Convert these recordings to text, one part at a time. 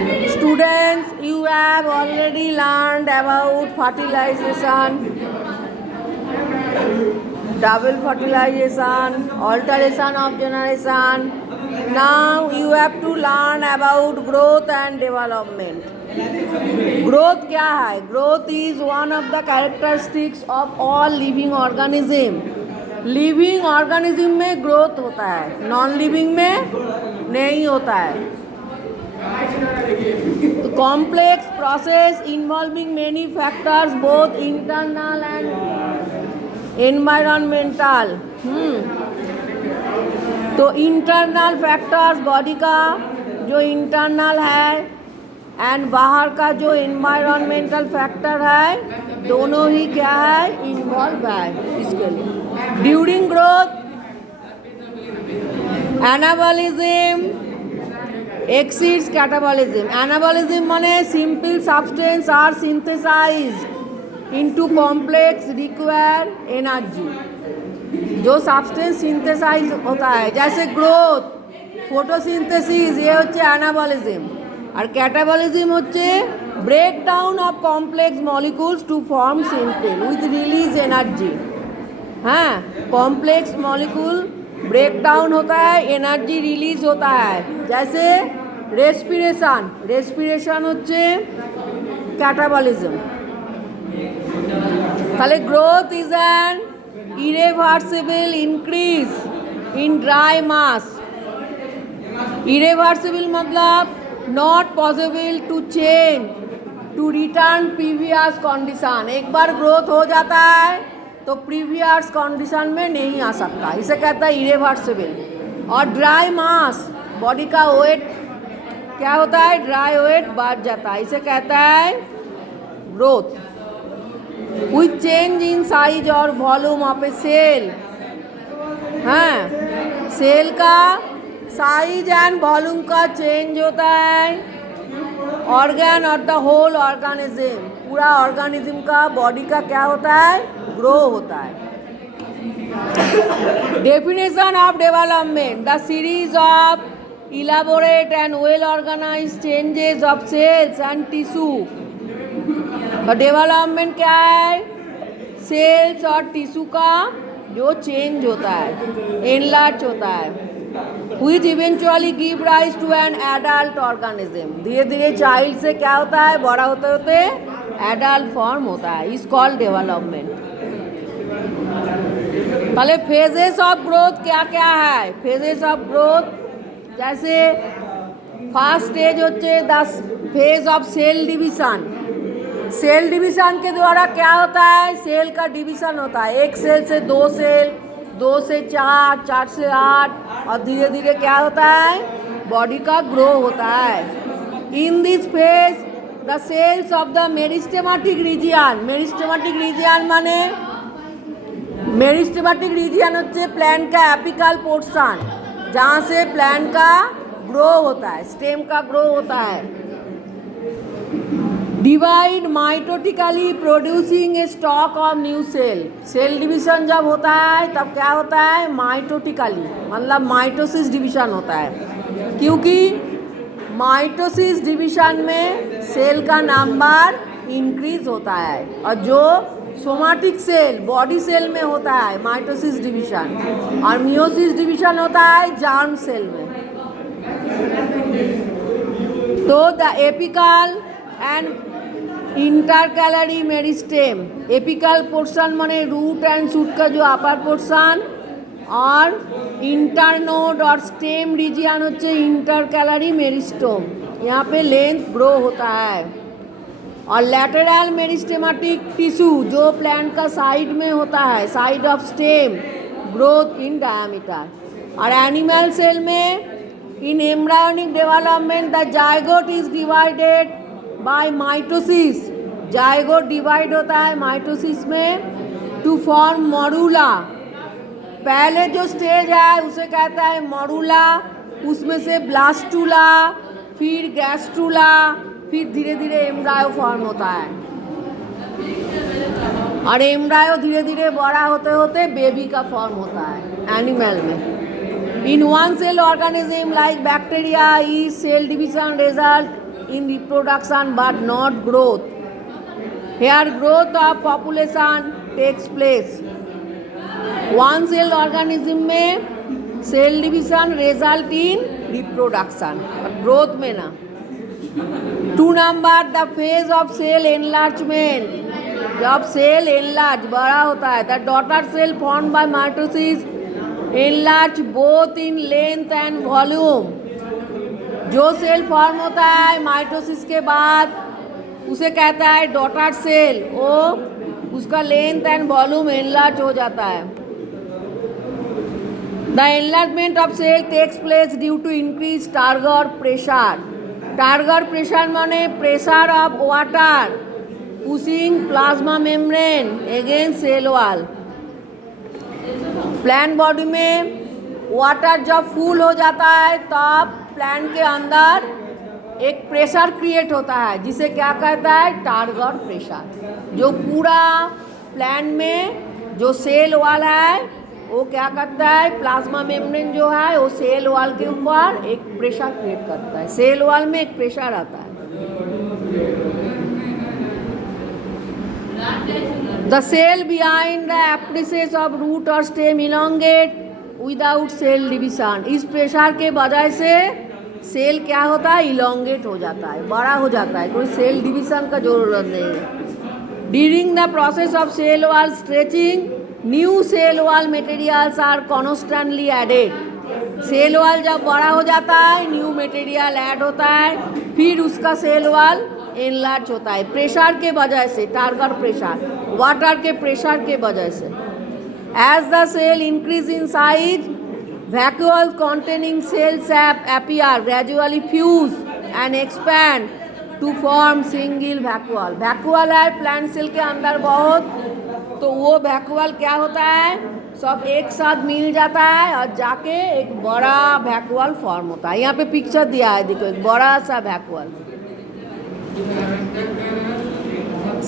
Students, you have already learned about fertilization, double fertilization, alteration of generation. Now you have to learn about growth and development. Growth क्या है? Growth is one of the characteristics of all living organism. Living organism में growth होता है, non living में नहीं होता है. तो complex process involving many factors both internal and environmental. तो इंटरनल फैक्टर्स बॉडी का जो इंटरनल है एंड बाहर का जो एनवायरमेंटल फैक्टर है, दोनों ही क्या है, इन्वॉल्व है इसके लिए. During growth anabolism exceeds catabolism. Anabolism माने simple substance are synthesized into complex require energy. जो substance synthesize होता है, जैसे growth, photosynthesis, ये होচ্ছে anabolism. और catabolism होচ্ছে breakdown of complex molecules to form simple with release energy. हाँ, complex molecule ब्रेकडाउन होता है, एनर्जी रिलीज होता है. जैसे रेस्पिरेशन होচ্ছে ক্যাটাবলিজম. তাহলে growth is an irreversible increase in dry mass. Irreversible मतलब not possible to change to return previous condition. एक बार ग्रोथ हो जाता है तो प्रीवियस कंडीशन में नहीं आ सकता, इसे कहता है इरेवर्सिबल. और ड्राई मास, बॉडी का वेट क्या होता है, ड्राई वेट बढ़ जाता है, इसे कहता है growth. With change in size और वॉल्यूम ऑफ ए सेल. हाँ, सेल का साइज एंड वॉल्यूम का चेंज होता है. ऑर्गन और द होल ऑर्गेनिज्म, पूरा ऑर्गेनिज्म का, बॉडी का क्या होता है, ग्रो होता है. Definition of development, the series of elaborate and well organised changes of cells and tissue. और डेवलपमेंट क्या है, सेल्स और टिश्यू का जो चेंज होता है, एनलार्ज होता है, which eventually give rise to an adult organism. धीरे धीरे चाइल्ड से क्या होता है, बड़ा होते होते एडल्ट फॉर्म होता है, इज कॉल्ड डेवलपमेंट. पहले फेजेस ऑफ ग्रोथ क्या क्या है. फेजेस ऑफ ग्रोथ जैसे फर्स्ट स्टेज होচ্ছে the phase of cell division. Cell division के द्वारा क्या होता है, सेल का डिवीजन होता है. एक सेल से दो सेल, 2 से 4, 4 से 8, और धीरे धीरे क्या होता है, बॉडी का ग्रो होता है. In this phase the cells of the meristematic region. Meristematic region माने, मेरिस्टेमेटिक रीजियन होচ্ছে प्लांट का एपिकल पोर्शन, जहाँ से प्लांट का ग्रो होता है, स्टेम का ग्रो होता है. Divide mitotically producing a stock of new cell. Cell division जब होता है तब क्या होता है, माइटोटिकली मतलब माइटोसिस डिवीजन होता है, क्योंकि माइटोसिस डिवीजन में सेल का नंबर इंक्रीज होता है. और जो सोमाटिक सेल, बॉडी सेल में होता है माइटोसिस डिवीजन, और मियोसिस डिवीजन होता है जर्म सेल में. तो the apical and intercalary meristem. Apical portion माने रूट एंड शूट का जो अपर पोर्शन, और इंटरनोड और स्टेम रीजियन होচ্ছে इंटरकैलरी मेरिस्टोम, यहाँ पे लेंथ ग्रो होता है. और लैटरल मेरिस्टेमेटिक टिश्यू जो प्लांट का साइड में होता है, side of stem, growth in diameter. और एनिमल सेल में इन embryonic development the zygote is divided by mitosis. Zygote divide होता है माइटोसिस में टू फॉर्म मॉड्यूला. पहले जो स्टेज है उसे कहता है मॉड्यूला, उसमें से ब्लास्टूला, फिर गैस्ट्रूला, फिर धीरे धीरे एम्ब्रायो फॉर्म होता है. और एम्ब्रायो धीरे धीरे बड़ा होते होते बेबी का फॉर्म होता है एनिमल में. In one cell organism like bacteria, yeast, cell division result in reproduction but not growth. Here growth of population takes place. One cell organism में cell division result in reproduction, but growth में ना. 2 number, the phase of cell enlargement. जब cell enlarge बड़ा होता है, the daughter cell form by mitosis enlarge both in length and volume. जो cell form होता है माइटोसिस के बाद उसे कहता है डॉटर सेल. वो उसका लेंथ एंड वॉल्यूम एनलार्ज हो जाता है. The enlargement of cell takes place due to increase turgor pressure. Turgor pressure माने pressure of water pushing plasma membrane against cell wall. Plant body में वाटर जब full हो जाता है तब प्लांट के अंदर एक प्रेशर क्रिएट होता है जिसे क्या कहता है टार्गर प्रेशर. जो पूरा प्लांट में जो सेल वॉल है वो क्या करता है, प्लाज्मा मेम्ब्रेन जो है वो सेल वॉल के ऊपर एक प्रेशर क्रिएट करता है. सेल वॉल में एक प्रेशर आता है. The cell behind the apices of root or stem elongate without cell division. इस प्रेशर के वजह से सेल क्या होता है, इलोंगेट हो जाता है, बड़ा हो जाता है. कोई सेल डिविजन का जरूरत नहीं है. During the process of cell wall stretching new cell wall materials are constantly added. Cell wall जब बड़ा हो जाता है न्यू मटेरियल ऐड होता है, फिर उसका सेल वॉल एनलार्ज होता है प्रेशर के वजह से. टार्गर प्रेशर वाटर के प्रेशर के वजह से. As the cell increase in size vacuoles containing cell sap appear gradually fuse and expand to form single vacuole. vacuole है प्लांट सेल के अंदर बहुत, तो वो vacuole क्या होता है, सब एक साथ मिल जाता है और जाके एक बड़ा vacuole फॉर्म होता है. यहाँ पे पिक्चर दिया है, देखो एक बड़ा सा vacuole.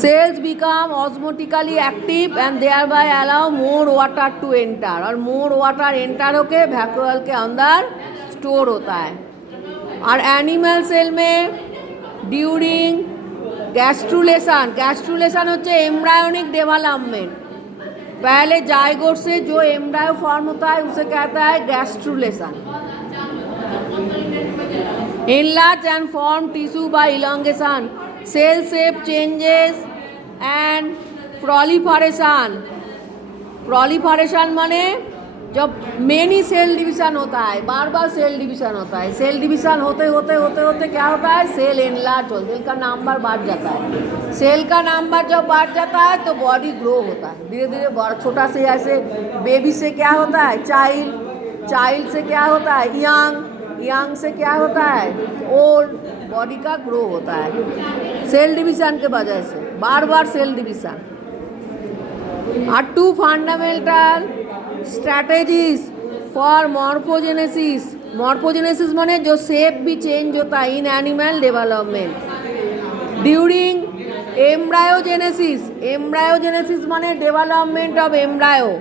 Cells become osmotically active and thereby allow more water to enter. और more water enter होके vacuole के अंदर स्टोर होता है. और एनिमल सेल में ड्यूरिंग गैस्ट्रुलेशन, गैस्ट्रुलेशन होচ্ছে एम्ब्रायोनिक डेवलपमेंट. पहले जाइगोट से जो एम्ब्रायो फॉर्म होता है उसे कहता है gastrulation. enlarge and form tissue by elongation. Cell shape changes and proliferation. proliferation माने जब मेनी सेल डिवीजन होता है, बार बार सेल डिवीजन होता है. सेल डिवीजन होते होते होते होते क्या होता है, सेल एनलार्ज होता है, सेल का नंबर बढ़ जाता है. सेल का नंबर जब बढ़ जाता है तो बॉडी ग्रो होता है धीरे धीरे. बड़ा छोटा से ऐसे बेबी से क्या होता है चाइल्ड, चाइल्ड से क्या होता है यंग, यंग से क्या होता है ओल्ड. बॉडी का ग्रो होता है सेल डिवीजन के वजह से, बार बार सेल डिवीजन. और 2 fundamental strategies for morphogenesis. Morphogenesis माने जो शेप भी चेंज होता है in animal development. During embryogenesis, embryogenesis माने development of embryo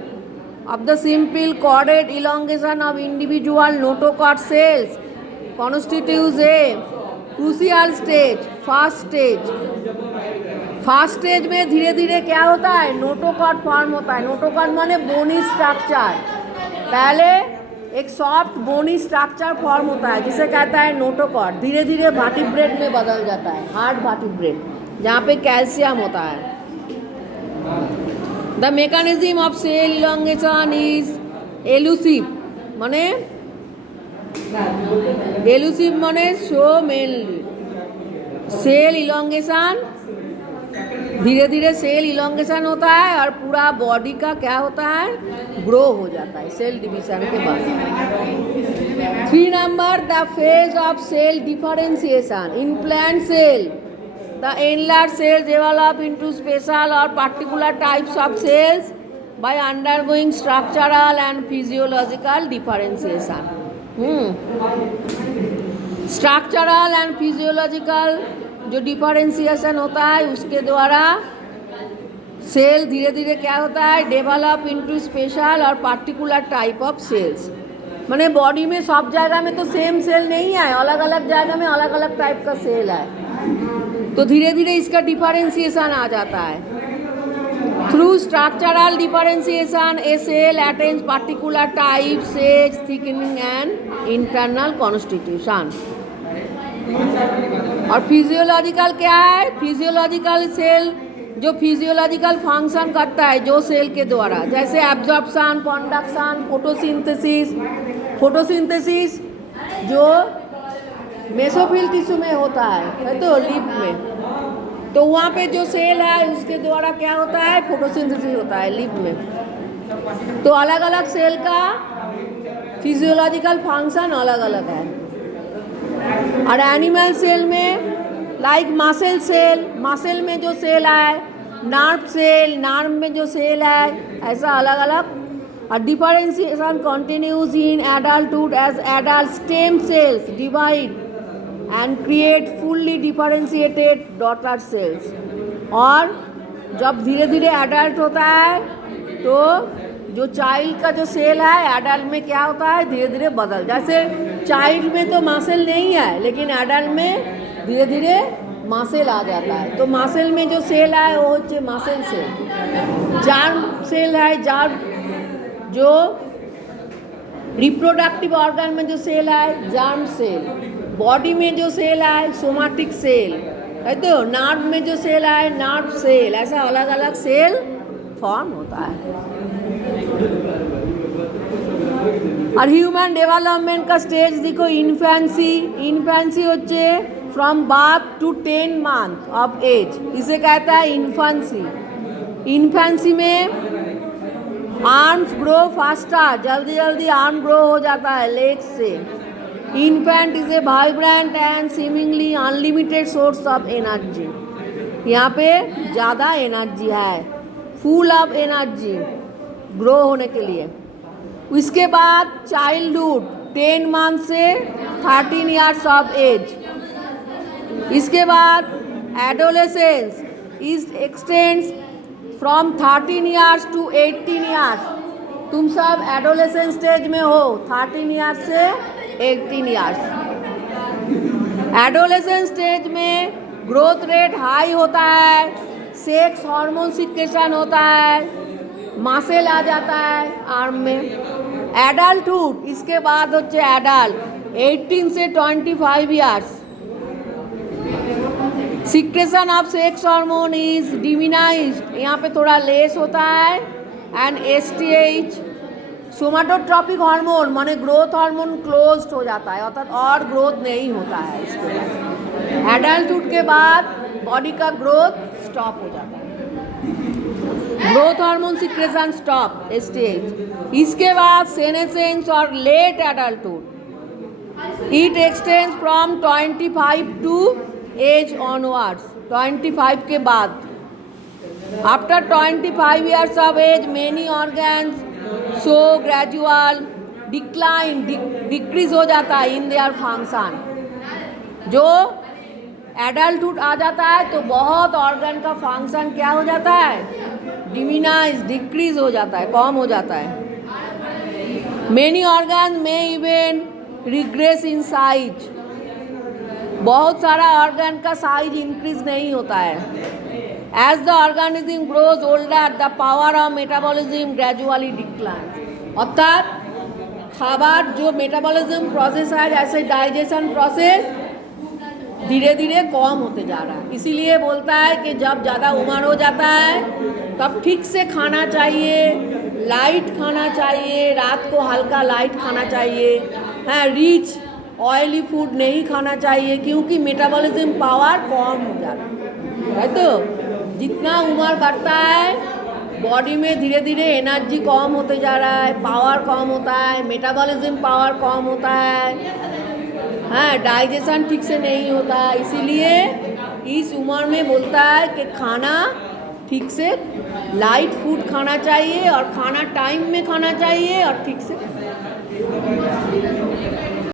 of the simple chordate elongation of individual notochord cells constitutes a crucial stage. first stage, first stage में धीरे धीरे क्या होता है नोटोकॉर्ड फॉर्म होता है. नोटोकॉर्ड माने बोनी स्ट्रक्चर. पहले एक सॉफ्ट बोनी स्ट्रक्चर फॉर्म होता है जिसे कहता है नोटोकॉर्ड. धीरे धीरे वर्टिब्रेट में बदल जाता है, हार्ड वर्टिब्रेट जहाँ पे कैल्शियम होता है. The mechanism of cell elongation is elusive. माने elusive माने so mainly सेल इलोंगेशन, धीरे धीरे सेल इलोंगेशन होता है और पूरा बॉडी का क्या होता है ग्रो हो जाता है सेल डिवीजन के बाद. 3 number the phase of cell differentiation. In plant cell the enlarged cells develop into special or particular types of cells by undergoing structural and physiological differentiation. Structural and physiological जो differentiation होता है उसके द्वारा cell धीरे धीरे क्या होता है डेवलप इनटू स्पेशल और पार्टिकुलर टाइप ऑफ सेल्स. मैंने बॉडी में सब जगह में तो सेम सेल नहीं है, अलग अलग जगह में अलग अलग टाइप का सेल है, तो धीरे धीरे इसका डिफरेंशिएशन आ जाता है। Through structural differentiation a cell attains particular type, size, thickening and internal constitution. और फिजियोलॉजिकल क्या है? फिजियोलॉजिकल सेल जो फिजियोलॉजिकल फंक्शन करता है जो सेल के द्वारा, जैसे एब्जॉर्प्शन, कंडक्शन, फोटोसिंथेसिस। फोटोसिंथेसिस जो मेसोफिल टिश्यू में होता है तो लिप में, तो वहाँ पे जो सेल है उसके द्वारा क्या होता है? फोटोसिंथेसिस होता है लिप में। तो अलग अलग सेल का फिजियोलॉजिकल फंक्शन अलग अलग है। और एनिमल सेल में लाइक मसल सेल, मसल में जो सेल है, नर्व सेल, नर्व में जो सेल है, ऐसा अलग अलग। और differentiation continues in adulthood as adult stem cells divide and create fully differentiated daughter cells. और जब धीरे धीरे एडल्ट होता है तो जो चाइल्ड का जो सेल है एडल्ट में क्या होता है? धीरे धीरे बदल, जैसे चाइल्ड में तो मसल नहीं है लेकिन एडल्ट में धीरे धीरे मसल आ जाता है। तो मसल में जो सेल है वो होचे मसल सेल। जार्म सेल है, जार्म जो रिप्रोडक्टिव ऑर्गन में जो सेल है जार्म सेल। बॉडी में जो सेल है सोमाटिक सेल है, तो नर्व में जो सेल है नर्व सेल। ऐसा अलग अलग सेल फॉर्म होता है। और ह्यूमन डेवलपमेंट का स्टेज देखो, इन्फेंसी। इन्फेंसी होचे from birth to 10 month of age, इसे कहता है इन्फेंसी। इन्फेंसी में आर्म्स ग्रो फास्टर, जल्दी जल्दी आर्म ग्रो हो जाता है लेग्स से। Infant is a vibrant and seemingly unlimited source of energy. यहाँ पे ज़्यादा एनर्जी है, फुल ऑफ एनर्जी ग्रो होने के लिए। उसके बाद चाइल्डहुड 10 मंथ से 13 ईयर्स ऑफ एज। इसके बाद adolescence is extends from 13 years to 18 years. तुम सब एडोलेसेंस स्टेज में हो, 13 ईयर्स से 18 ईयर्स। एडोलेसेंस स्टेज में ग्रोथ रेट हाई होता है, सेक्स हार्मोन सिक्रेशन होता है, मसल आ जाता है आर्म में। एडल्टहुड इसके बाद होचे एडल्ट 18 से 25 years. Secretion of sex hormone is diminished, यहाँ पे थोड़ा लेस होता है। एंड एसटीएच सोमाटोट्रॉपिक हार्मोन माने ग्रोथ हार्मोन क्लोज्ड हो जाता है, अर्थात और ग्रोथ नहीं होता है इसके बाद। एडल्टहुड के बाद बॉडी का ग्रोथ स्टॉप हो जाता है, growth hormone secretion stop, STH. इसके बाद सेनेसेंस और late adulthood, it extends from 25 to age onwards, 25 के बाद। After 25 years of age many organs show gradual decline, decrease हो जाता है इन देयर फंक्शन। जो एडल्टहुड आ जाता है तो बहुत ऑर्गन का फंक्शन क्या हो जाता है? डिमिनाइज, डिक्रीज हो जाता है, कम हो जाता है। मेनी ऑर्गन में इवन रिग्रेस इन साइज, बहुत सारा ऑर्गन का साइज इंक्रीज नहीं होता है। As the organism grows older the power of metabolism gradually decline. अर्थात खाबार जो मेटाबॉलिज्म प्रोसेस है, जैसे डाइजेशन प्रोसेस धीरे धीरे कम होते जा रहा है। इसीलिए बोलता है कि जब ज़्यादा उम्र हो जाता है तब ठीक से खाना चाहिए, लाइट खाना चाहिए, रात को हल्का लाइट खाना चाहिए, हाँ, रिच ऑयली फूड नहीं खाना चाहिए, क्योंकि मेटाबॉलिज्म पावर कम हो जा रहा है। तो जितना उम्र बढ़ता है बॉडी में धीरे धीरे एनर्जी कम होते जा रहा है, पावर कम होता है, मेटाबॉलिज्म पावर कम होता है, हाँ, डाइजेशन ठीक से नहीं होता है। इसीलिए इस उम्र में बोलता है कि खाना ठीक से लाइट फूड खाना चाहिए और खाना टाइम में खाना चाहिए और ठीक से